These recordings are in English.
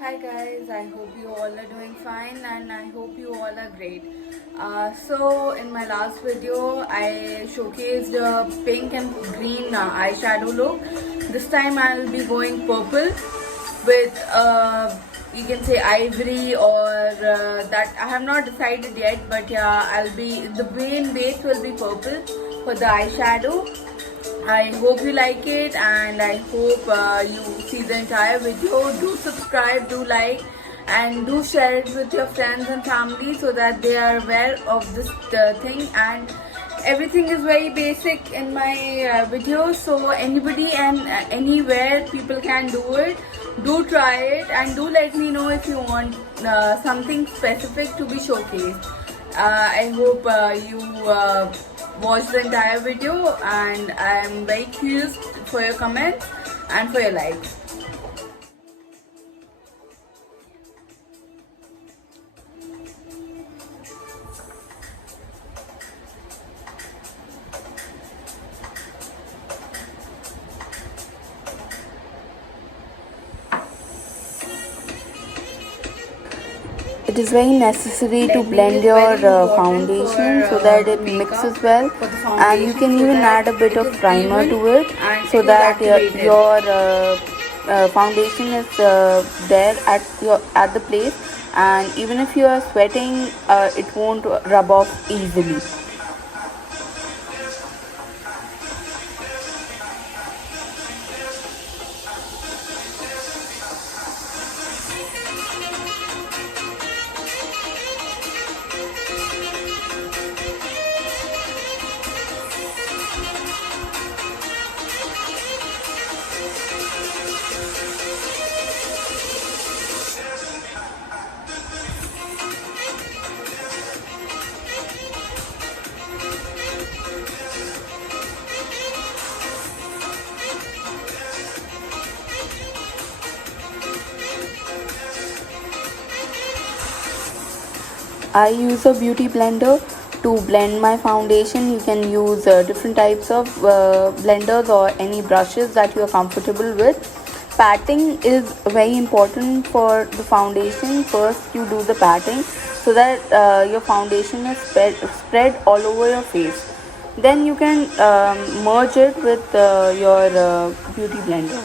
Hi guys, I hope you all are doing fine and I hope you all are great. In my last video, I showcased pink and green eyeshadow look. This time I'll be going purple with you can say ivory or that I have not decided yet, but yeah, the main base will be purple for the eyeshadow. I hope you like it and I hope you see the entire video. Do subscribe, do like and do share it with your friends and family so that they are aware of this thing. And everything is very basic in my videos, so anybody and anywhere people can do it. Do try it and do let me know if you want something specific to be showcased. I hope you watch the entire video and I am very curious for your comments and for your likes. It is very necessary to blend your foundation so that it mixes well, and you can even add a bit of primer to it so that your foundation is there at the place, and even if you are sweating, it won't rub off easily. I use a beauty blender to blend my foundation. You can use different types of blenders or any brushes that you are comfortable with. Patting is very important for the foundation. First, you do the patting so that your foundation is spread all over your face. Then you can merge it with your beauty blender.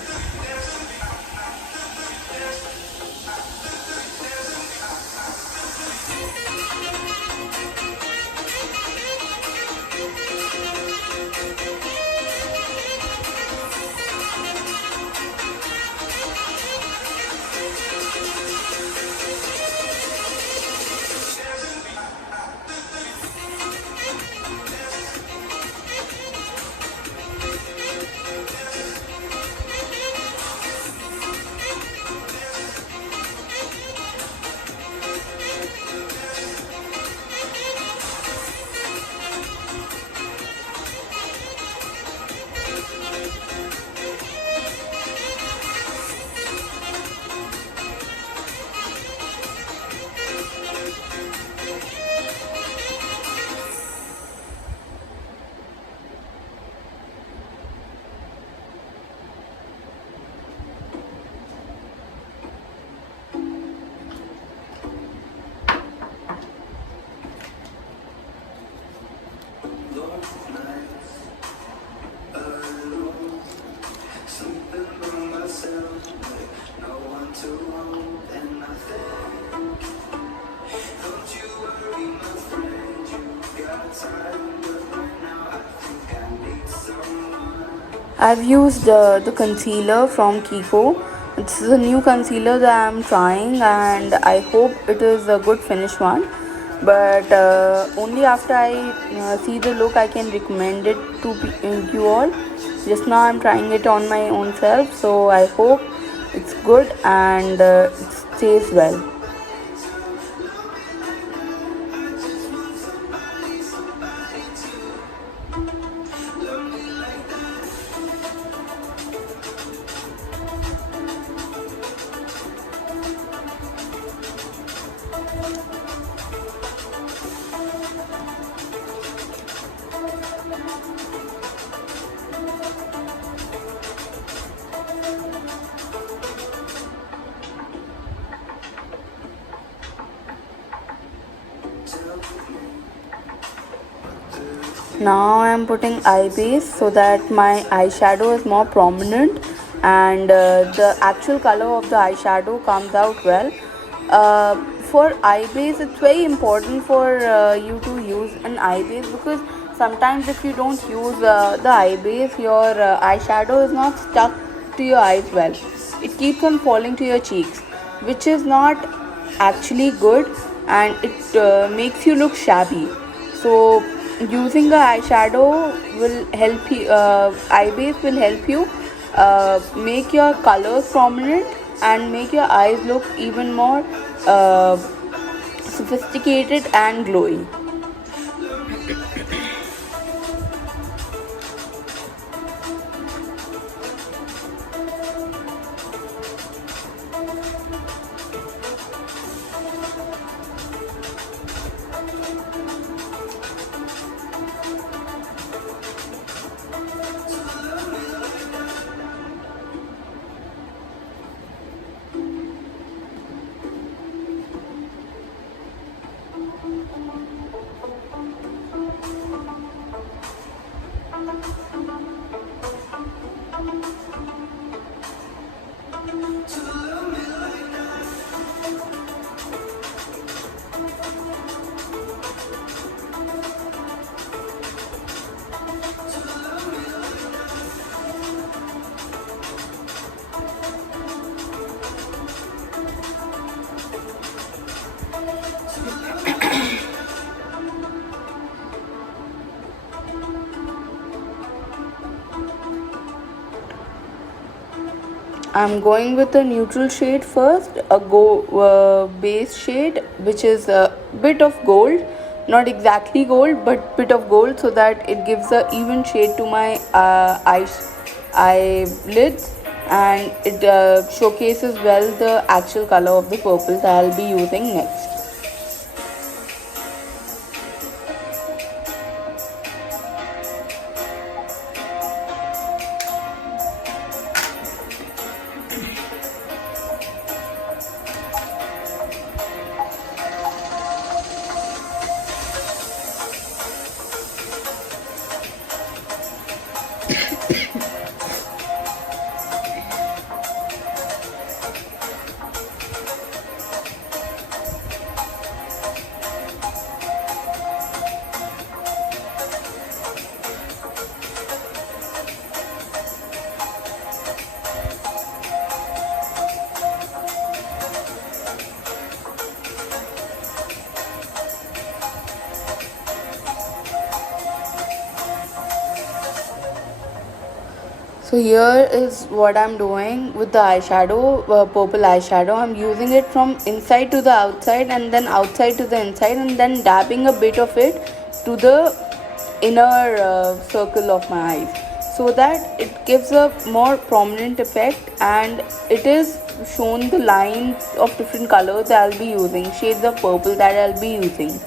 I've used the concealer from Kiko. It's a new concealer that I'm trying, and I hope it is a good finish one. But only after I see the look, I can recommend it to you all. Just now, I'm trying it on my own self, so I hope it's good and it stays well. Now I am putting eye base so that my eyeshadow is more prominent and the actual color of the eyeshadow comes out well. For eye base, it's very important for you to use an eye base, because sometimes if you don't use the eye base, your eyeshadow is not stuck to your eyes well. It keeps on falling to your cheeks, which is not actually good, and it makes you look shabby. So using a eyeshadow will help you, eye base will help you make your colors prominent and make your eyes look even more uh, sophisticated and glowy. I'm going with a neutral shade first, a base shade which is a bit of gold, not exactly gold but bit of gold, so that it gives a even shade to my eyelids, and it showcases well the actual color of the purple that I'll be using next. So here is what I'm doing with the eyeshadow, purple eyeshadow. I'm using it from inside to the outside and then outside to the inside, and then dabbing a bit of it to the inner circle of my eyes, so that it gives a more prominent effect, and it is shown the lines of different colors that I'll be using, shades of purple that I'll be using.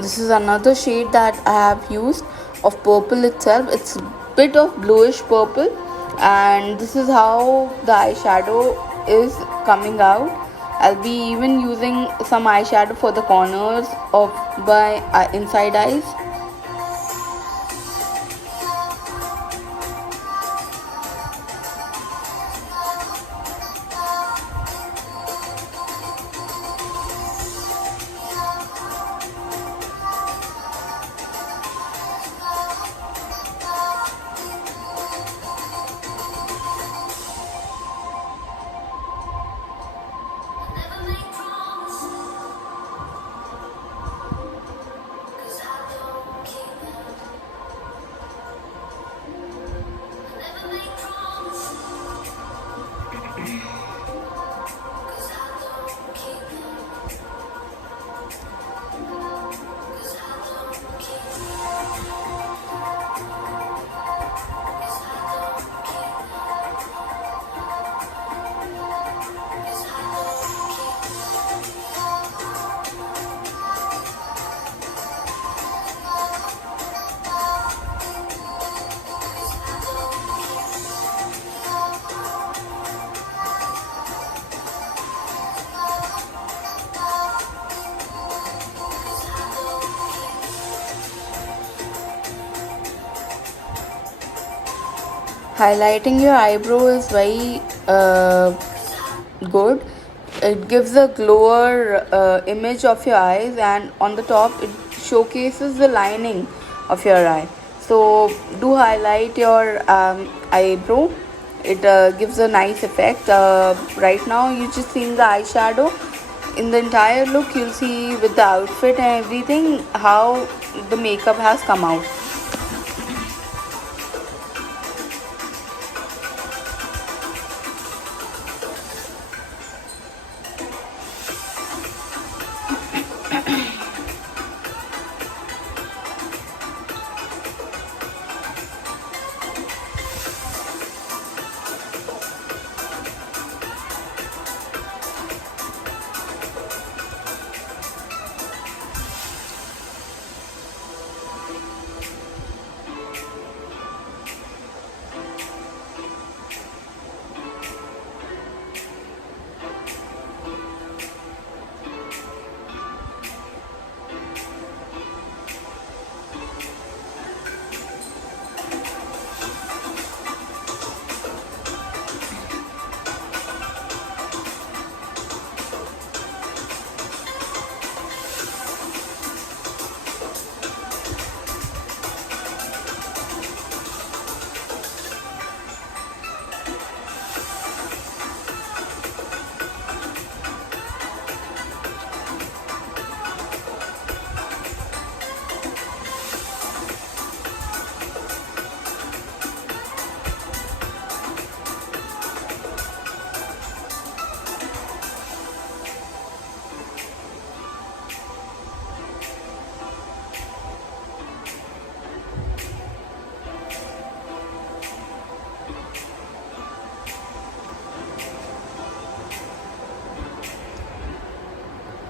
This is another shade that I have used of purple itself. It's a bit of bluish purple, and this is how the eyeshadow is coming out. I'll be even using some eyeshadow for the corners of my inside eyes. Highlighting your eyebrow is very good. It gives a glower image of your eyes, and on the top it showcases the lining of your eye. So do highlight your eyebrow. It gives a nice effect. Right now you just seeing the eyeshadow. In the entire look you'll see with the outfit and everything how the makeup has come out.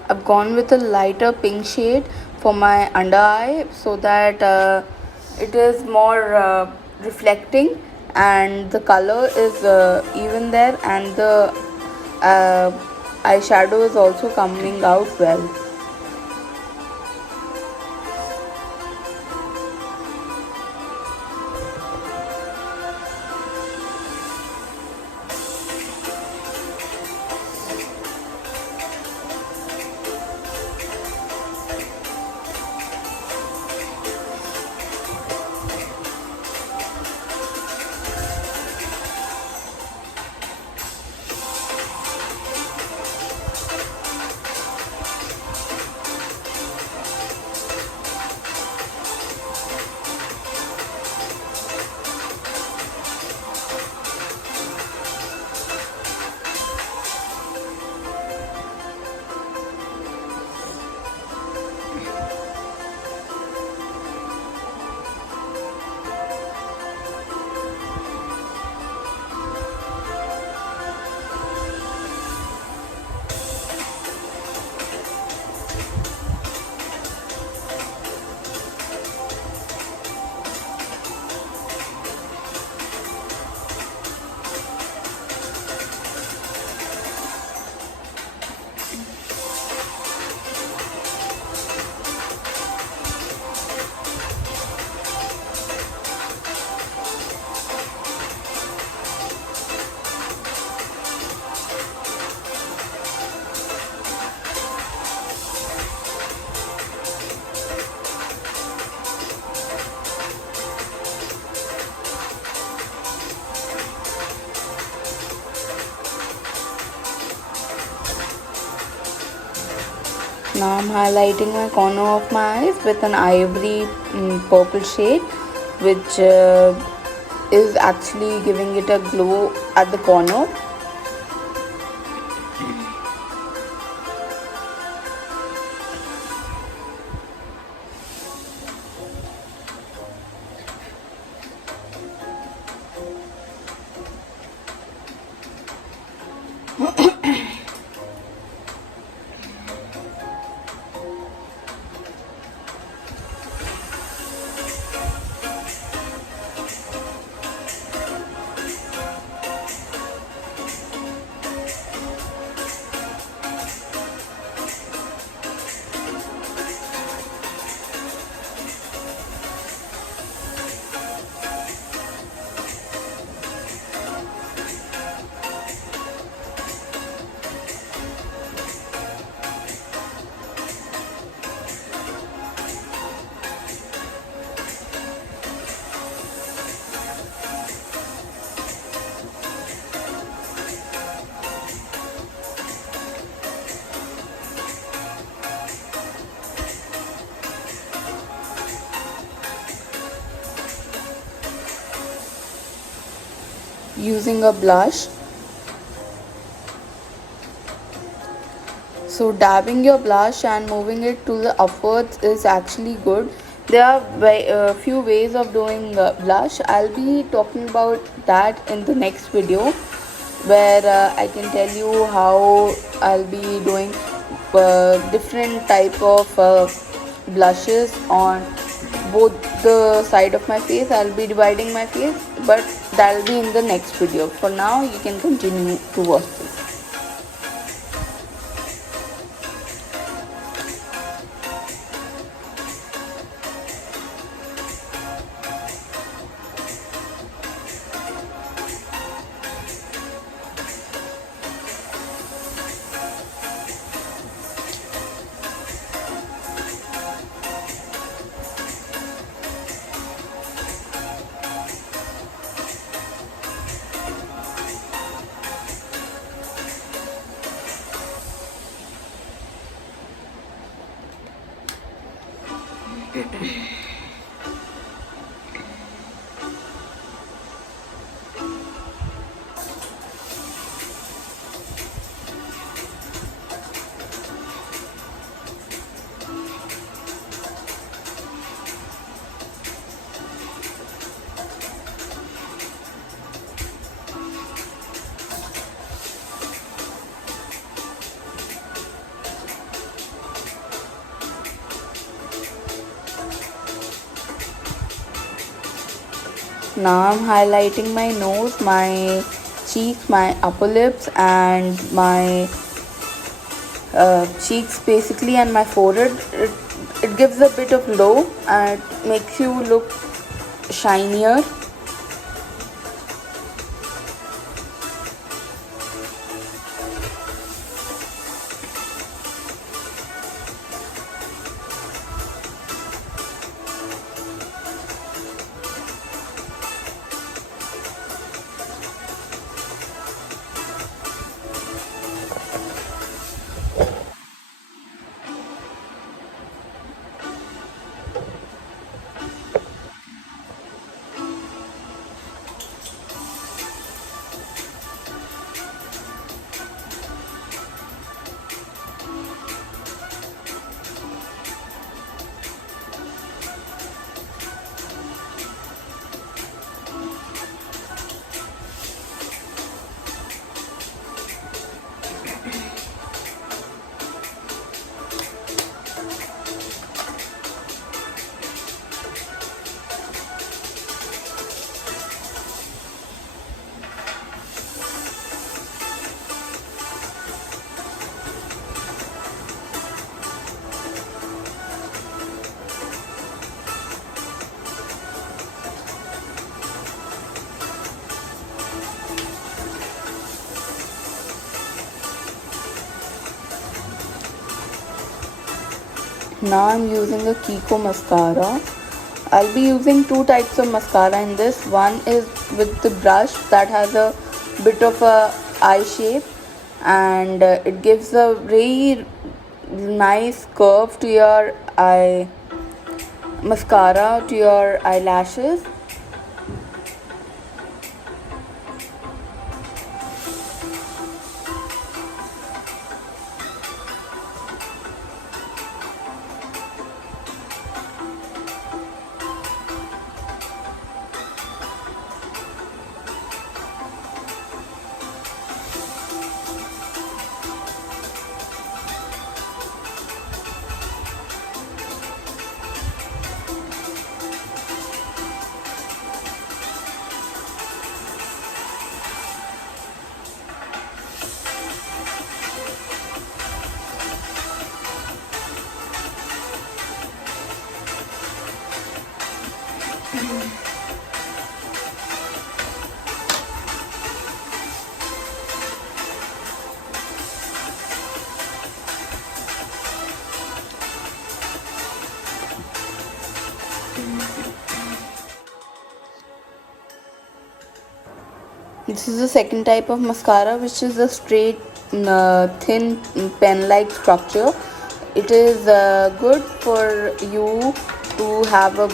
I've gone with a lighter pink shade for my under eye so that it is more reflecting, and the color is even there, and the uh, eyeshadow is also coming out well. Now I'm highlighting my corner of my eyes with an ivory purple shade, which is actually giving it a glow at the corner. Using a blush. So dabbing your blush and moving it to the upwards is actually good. There are few ways of doing blush. I'll be talking about that in the next video, where I can tell you how I'll be doing different type of blushes on both the side of my face. I'll be dividing my face, but that'll be in the next video. For now, you can continue to watch this. Now I'm highlighting my nose, my cheeks, my upper lips, and my cheeks basically, and my forehead. It gives a bit of glow and makes you look shinier. Now I'm using a Kiko mascara. I'll be using two types of mascara in this. One is with the brush that has a bit of a eye shape, and it gives a very nice curve to your eye mascara, to your eyelashes. This is the second type of mascara, which is a straight, thin pen-like structure. It is good for you to have a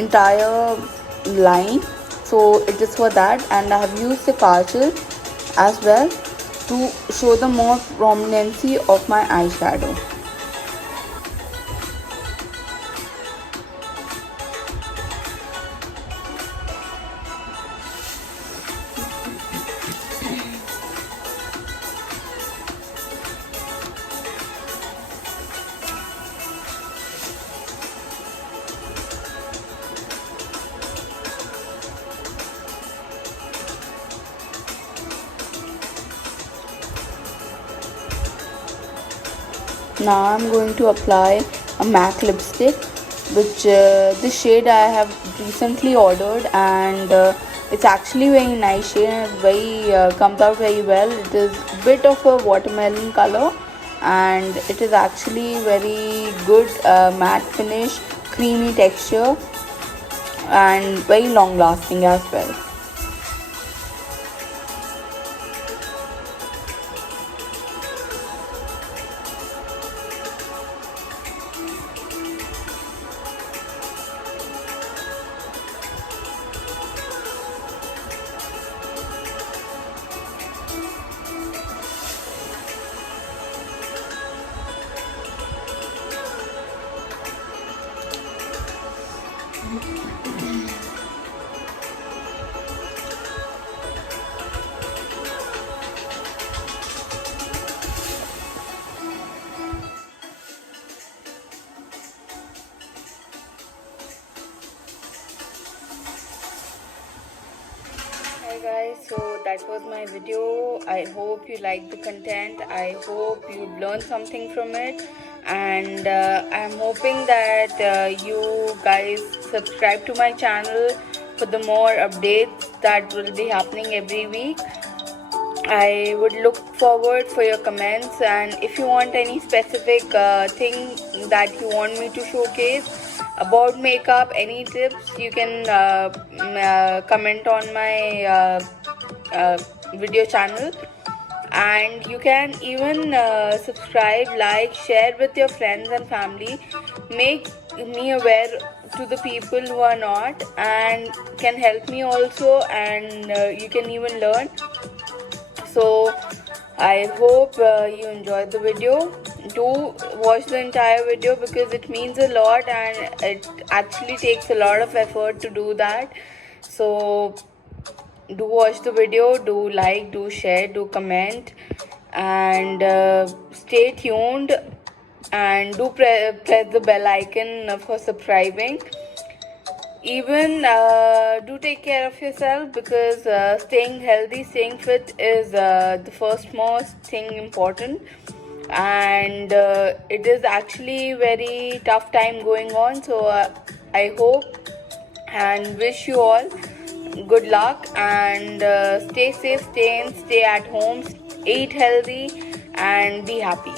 entire line, so it is for that. And I have used the kajal as well to show the more prominency of my eyeshadow. Now I'm going to apply a MAC lipstick, which this shade I have recently ordered, and it's actually very nice shade and very comes out very well. It is a bit of a watermelon color, and it is actually very good matte finish, creamy texture, and very long lasting as well. Hi guys, so that was my video. I hope you liked the content. I hope you've learned something from it, and I'm hoping that you guys subscribe to my channel for the more updates that will be happening every week. I would look forward for your comments, and if you want any specific thing that you want me to showcase about makeup, any tips, you can comment on my video channel, and you can even subscribe, like, share with your friends and family. Make me aware to the people who are not and can help me also, and you can even learn. So I hope you enjoyed the video. Do watch the entire video because it means a lot, and it actually takes a lot of effort to do that. So do watch the video, do like, do share, do comment, and stay tuned, and do press the bell icon for subscribing. Even do take care of yourself, because staying healthy, staying fit is the first most thing important, and it is actually very tough time going on. So I hope and wish you all good luck, and stay safe, stay at home, eat healthy, and be happy.